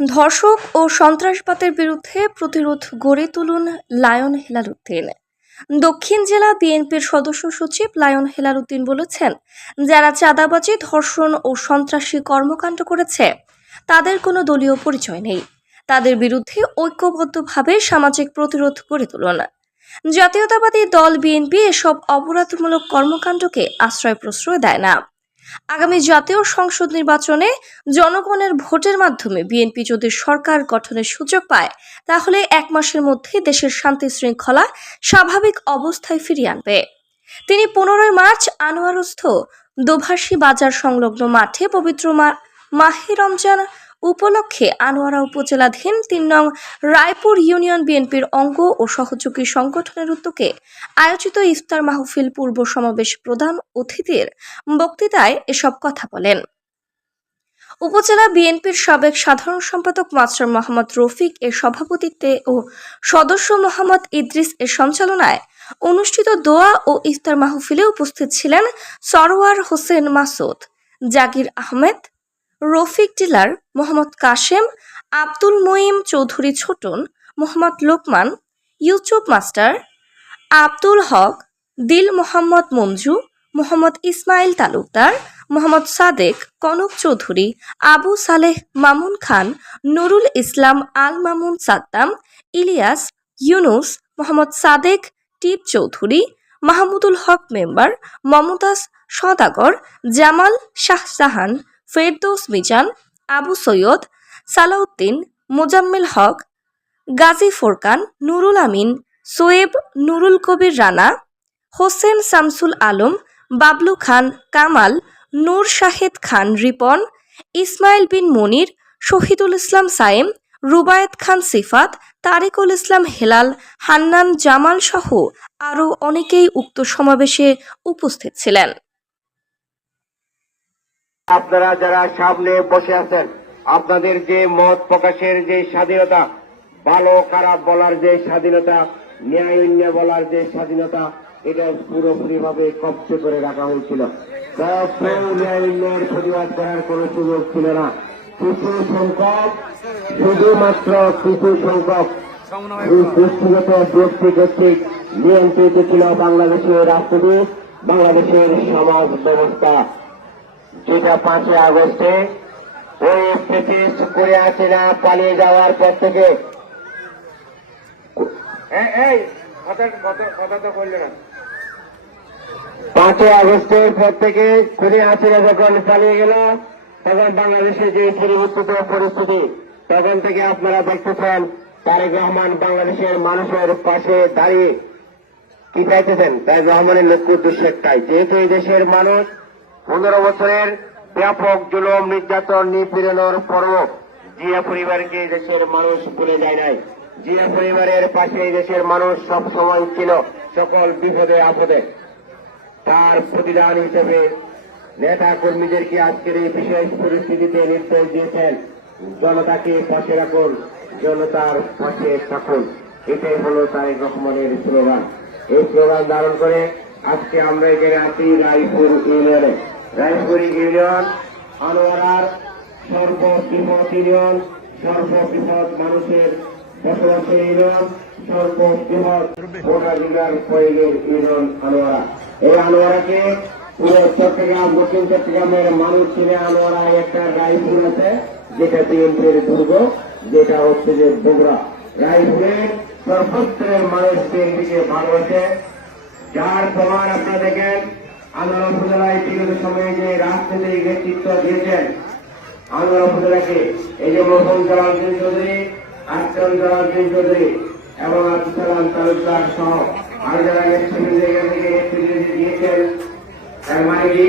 ধর্ষক ও সন্ত্রাসবাদের বিরুদ্ধে প্রতিরোধ গড়ে তুলুন লায়ন হেলাল উদ্দিন। দক্ষিণ জেলা বিএনপির সদস্য সচিব লায়ন হেলাল উদ্দিন বলেছেন, যারা চাঁদাবাজি, ধর্ষণ ও সন্ত্রাসী কর্মকাণ্ড করেছে তাদের কোনো দলীয় পরিচয় নেই। তাদের বিরুদ্ধে ঐক্যবদ্ধভাবে সামাজিক প্রতিরোধ গড়ে তুলুন। জাতীয়তাবাদী দল বিএনপি এসব অপরাধমূলক কর্মকাণ্ডকে আশ্রয় প্রশ্রয় দেয় না। আগামী জাতীয় সংসদ নির্বাচনে জনগণের ভোটের মাধ্যমে বিএনপি যদি সরকার গঠনের সুযোগ পায়, তাহলে 1 মাসের মধ্যে দেশের শান্তি শৃঙ্খলা স্বাভাবিক অবস্থায় ফিরিয়ে আনবে। তিনি 15 মার্চ আনোয়ারস্থ দোভাষী বাজার সংলগ্ন মাঠে পবিত্র মাহে রমজান উপলক্ষে আনোয়ারা উপজেলাধীন 3 নং রায়পুর ইউনিয়ন বিএনপির অঙ্গ ও সহযোগী সংগঠনের উদ্যোগে আয়োজিত ইফতার মাহফিল পূর্ব সমাবেশ প্রধান অতিথির বক্তৃতায় এসব কথা বলেন। উপজেলা বিএনপির সাবেক সাধারণ সম্পাদক মাস্টার মোহাম্মদ রফিক এর সভাপতিত্বে ও সদস্য মোহাম্মদ ইদ্রিস এর সঞ্চালনায় অনুষ্ঠিত দোয়া ও ইফতার মাহফিলে উপস্থিত ছিলেন সরওয়ার হোসেন মাসুদ, জাকির আহমেদ, রফিক ডিলার, মোহাম্মদ কাশেম, আব্দুল মঈন চৌধুরী ছোটন, মোহাম্মদ লোকমান, ইউসুফ মাস্টার, আব্দুল হক, দিল মোহাম্মদ মঞ্জু, মোহাম্মদ ইসমাইল তালুকদার, মোহাম্মদ সাদেক, কনক চৌধুরী, আবু সালেহ মামুন খান, নুরুল ইসলাম, আল মামুন সাদ্দাম, ইলিয়াস, ইউনুস, মোহাম্মদ সাদেক, টিপ চৌধুরী, মাহমুদুল হক মেম্বার, মমতাজ সদাগর, জামাল শাহজাহান, ফেরদৌস মিজান, আবু সৈয়দ, সালাউদ্দিন, মোজাম্মেল হক, গাজী ফোরকান, নুরুল আমিন, সোয়েব, নুরুল কবির রানা, হোসেন শামসুল আলম, বাবলু খান, কামাল, নূর শাহেদ খান রিপন, ইসমাইল বিন মনির, শহীদুল ইসলাম সায়েম, রুবায়েত খান সিফাত, তারিকুল ইসলাম হেলাল, হান্নান জামাল সহ আরও অনেকেই উক্ত সমাবেশে উপস্থিত ছিলেন। আপনারা যারা সামনে বসে আছেন, আপনাদের যে মত প্রকাশের যে স্বাধীনতা, ভালো খারাপ বলার যে স্বাধীনতা, ন্যায় অন্যায় বলার যে স্বাধীনতা, এটা পুরোপুরি ভাবে কব্জ করে রাখা হয়েছিল। ন্যায় অন্যায়ের প্রতিবাদ করার কোন সুযোগ ছিল না। কিছু সংখ্যক, শুধুমাত্র কিছু সংখ্যক দৃষ্টিগত ব্যক্তি কর্তৃক নিয়ন্ত্রিত ছিল বাংলাদেশের রাজনীতি, বাংলাদেশের সমাজ ব্যবস্থা, যেটা 5 আগস্টে ওই ব্রিটিশ করে আছে না পালিয়ে যাওয়ার পর থেকে। কথা তো বললো না। 5 আগস্টের পর থেকে খুনি হাসিনা যখন পালিয়ে গেল, তখন বাংলাদেশে যে পরিবর্তিত পরিস্থিতি, তখন থেকে আপনারা দেখতেছেন তারেক রহমান বাংলাদেশের মানুষের পাশে দাঁড়িয়ে কি চাইতেছেন। তারেক রহমানের লক্ষ্য উদ্দেশ্য একটাই, যেহেতু এই দেশের মানুষ 15 বছরের ব্যাপক জুলুম, নির্যাতন, নিপীড়নের পরও জিয়া পরিবারকে দেশের মানুষ ভুলে যায় নাই। জিয়া পরিবারের পাশে এই দেশের মানুষ সব সময় ছিল, সকল বিপদে আপদে। তার প্রতিদান হিসেবে নেতা কর্মীদেরকে আজকের এই বিশেষ পরিস্থিতিতে নির্দেশ দিয়েছেন, জনতাকে পাশে রাখুন, জনতার পাশে থাকুন। এটাই হলো তারেক রহমানের স্লোগান। এই স্লোগান ধারণ করে আজকে আমরা এখানে আছি রায়পুর ইউনিয়নে। রায়পুর ইউনিয়ন আনোয়ারার সর্ববৃহৎ ইউনিয়ন, সর্ববৃহৎ মানুষের বসবাসের ইউনিয়ন, সর্ববৃহৎ ঢাকা জেলার কয়েকের ইউনিয়ন আনোয়ারা। এই আনোয়ারাকে পুরো চট্টগ্রাম, দক্ষিণ চট্টগ্রামের মানুষ চিনে। আনোয়ারায় একটা রায়পুর আছে, যেটা বিএনপির দুর্গ, যেটা হচ্ছে যে বগুড়া। রায়পুরের সর্বত্রের মানুষ বিএনপিকে ভালোবাসে, যার প্রমাণ আপনারা দেখেন। আনোয়ারা উপজেলায় বিগত সময়ে যে রাজনৈতিক নেতৃত্ব দিয়েছেন আনোয়ারা উপজেলাকে, এই যে মোহাম্মদ জালালউদ্দিন চৌধুরী, আক্তার জালালউদ্দিন চৌধুরী এবং আব্দুল সালাম তালুকদার সহ আর যারা নেতৃত্ব দিয়েছেন, তার মানে কি